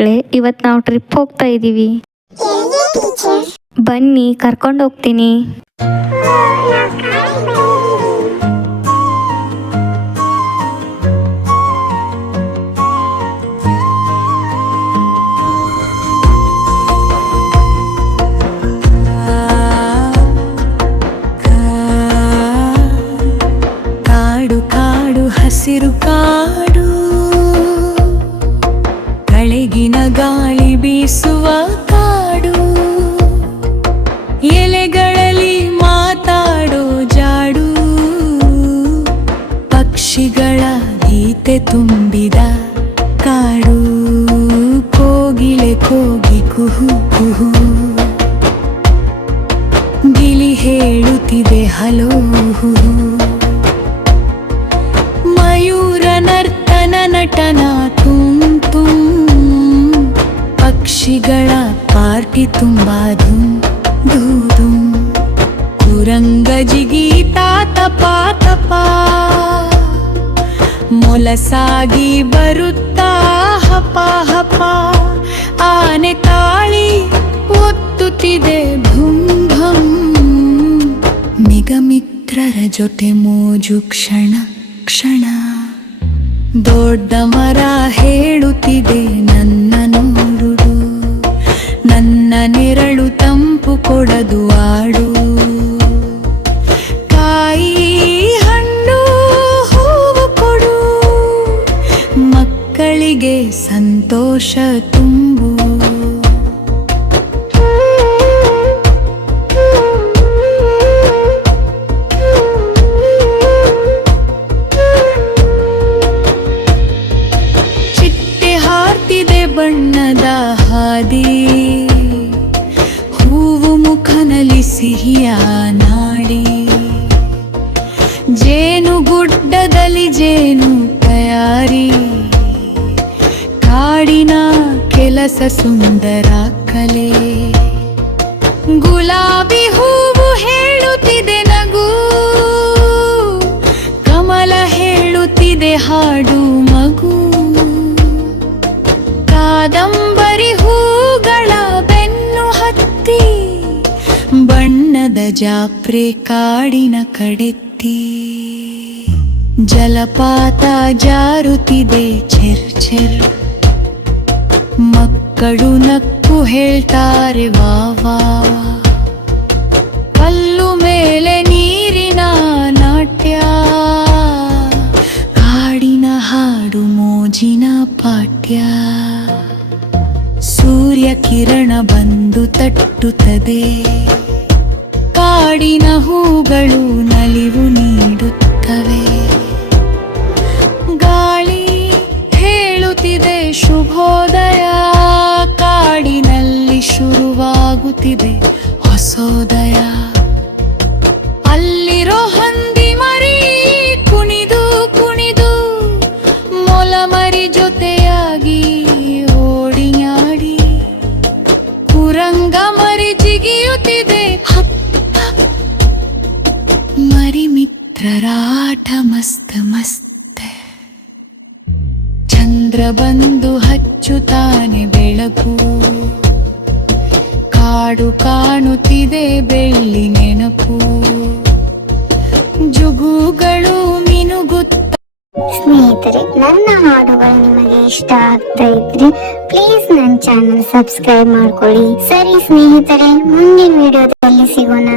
ಮಕ್ಕಳೇ, ಇವತ್ತು ನಾವು ಟ್ರಿಪ್ ಹೋಗ್ತಾ ಇದ್ದೀವಿ. ಬನ್ನಿ, ಕರ್ಕೊಂಡು ಹೋಗ್ತೀನಿ. ಹಸಿರು ಕಾಡು, ಕಳೆಗಿನ ಗಾಳಿ ಬೀಸುವ ಕಾಡು, ಎಲೆಗಳಲ್ಲಿ ಮಾತಾಡೋ ಜಾಡು, ಪಕ್ಷಿಗಳ ಗೀತೆ ತುಂಬಿದ ಕಾಡು, ಕೋಗಿಲೆ ಕೋಗಿ ಕುಹು ಕುಹು, ಗಿಳಿ ಹೇಳುತ್ತಿದೆ ಹಲೋ, ಮಯೂರ ನರ್ತನ ನಟನ ತುಂ ತುಂ, ಪಕ್ಷಿಗಳ ಪಾರ್ಟಿ ತುಂಬಾ ಧೂಮ್ ಧೂಮ್, ಕುರಂಗ ಜಿಗೀತ ತಪ ತಪ, ಮೊಲಸಾಗಿ ಬರುತ್ತಾ ಹಪ ಹಪ, ಆನೆ ತಾಳಿ ಒತ್ತುತ್ತಿದೆ ಭುಂ ಭಂ, ಮಿತ್ರರ ಜೊತೆ ಮೋಜು ಕ್ಷಣ ಕ್ಷಣ, ದೊಡ್ಡ ಮರ ಹೇಳುತ್ತಿದೆ ನನ್ನ ನೋಡುಡು, ನನ್ನ ನೆರಳು ತಂಪು ಕೊಡದು ಆಡು, ಕಾಯಿ ಹಣ್ಣು ಹೂವು ಕೊಡು, ಮಕ್ಕಳಿಗೆ ಸಂತೋಷ ತುಂಬು. ಬಣ್ಣದ ಹಾದಿ, ಹೂವು ಮುಖನಲ್ಲಿ ಸಿಹಿಯ ನಾಡಿ, ಜೇನು ಗುಡ್ಡದಲ್ಲಿ ಜೇನು ತಯಾರಿ, ಕಾಡಿನ ಕೆಲಸ ಸುಂದರ ಕಲೆ, ಗುಲಾಬಿ ಹೂವು ಹೇಳುತ್ತಿದೆ ನಗು, ಕಮಲ ಹೇಳುತ್ತಿದೆ ಹಾಡು ಮಗು, ಕಾದಂಬರಿ ಹೂಗಳ ಬೆನ್ನು ಹತ್ತಿ, ಬಣ್ಣದ ಜಾಪ್ರೆ ಕಾಡಿನ ಕಡೆತ್ತಿ, ಜಲಪಾತ ಜಾರುತ್ತಿದೆ ಚೆರ್ ಚೆರ್, ಮಕ್ಕಳು ನಕ್ಕು ಹೇಳ್ತಾರೆ ವಾ ವಾ, ಕಲ್ಲು ಮೇಲೆ ನೀರಿನ ನಾಟ್ಯ, ಕಾಡಿನ ಹಾಡು ಮೋಜಿನ ಪಾಠ್ಯ, ಸೂರ್ಯ ಕಿರಣ ಬಂದು ತಟ್ಟುತ್ತದೆ, ಕಾಡಿನ ಹೂಗಳು ನಲಿವು ನೀಡುತ್ತವೆ, ಗಾಳಿ ಹೇಳುತ್ತಿದೆ ಶುಭೋದಯ, ಕಾಡಿನಲ್ಲಿ ಶುರುವಾಗುತ್ತಿದೆ ಹೊಸೋದಯ, ಅಲ್ಲಿರೋ ಹಂದಿ ಮರಿ ಕುಣಿದು ಕುಣಿದು, ಮೊಲ ಮರಿ ಜೊತೆಯಾಗಿ ಓಡಿಯಾಡಿ, ಕುರಂಗ ಮರಿ ಜಿಗಿಯುತ್ತಿದೆ ಹಪ್ ಹಪ್, ಮರಿ ಮಿತ್ರರ ಆಟ ಮಸ್ತ್ ಮಸ್ತ್, ಚಂದ್ರ ಬಂದು ಹಚ್ಚುತ್ತಾನೆ ಬೆಳಕು, ಕಾಡು ಕಾಣುತ್ತಿದೆ ಬೆಳ್ಳಿ ನೆನಪು, ಜುಗುಗಳು ಮಿನುಗುತ್ತ. ಸ್ನೇಹಿತರೆ, ನನ್ನ ಹಾಡುಗಳು ನಿಮಗೆ ಇಷ್ಟ ಆಗ್ತಾ ಇದ್ರೆ ಪ್ಲೀಸ್ ನನ್ನ ಚಾನೆಲ್ ಸಬ್ಸ್ಕ್ರೈಬ್ ಮಾಡ್ಕೊಳ್ಳಿ. ಸರಿ ಸ್ನೇಹಿತರೆ, ಮುಂದಿನ ವಿಡಿಯೋದಲ್ಲಿ ಸಿಗೋಣ.